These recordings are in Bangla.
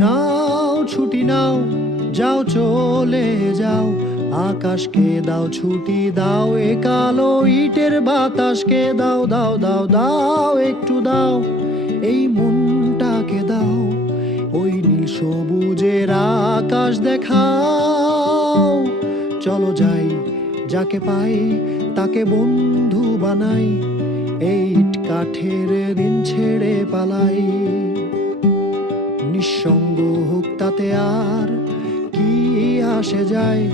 নাও ছুটি নাও, যাও চলে যাও, আকাশকে দাও ছুটি দাও, এ কালো ইটের বাতাসকে দাও দাও দাও দাও, একটু দাও এই মনটাকে দাও, ওই নীল সবুজের আকাশ দেখাও। চলো যাই, যাকে পাই তাকে বন্ধু বানাই, এই ইট কাঠের দিন ছেড়ে পালাই। নিঃসঙ্গ হোক তাতে আর কি আসে যায়,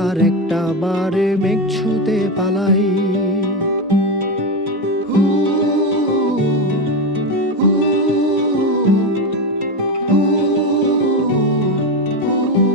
আর একটা বারে মেঘ ছুতে পালাই। হু, হু, হু, হু, হু, হু, হু।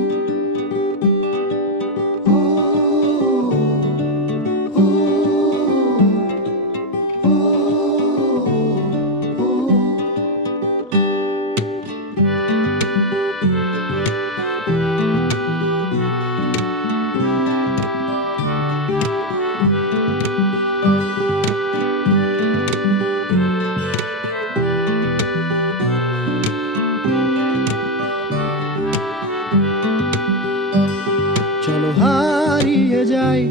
চলো হারিয়ে যাই,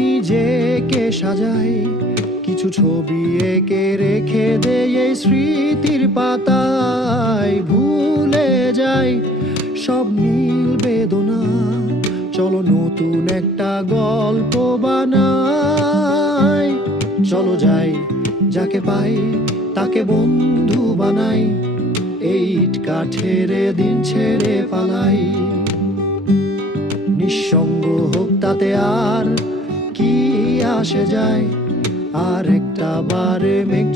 নিজেকে সাজাই, কিছু ছবি এঁকে রেখে দেই এই স্মৃতির পাতায়। ভুলে যাই সব নীল বেদনা, চলো নতুন একটা গল্প বানাই। চলো যাই, যাকে পাই তাকে বন্ধু বানাই, এই ইট কাঠের দিন ছেড়ে পালাই। নিঃসঙ্গ হোক তাতে আর কি আসে যায়, আর একটা বারে মেঘ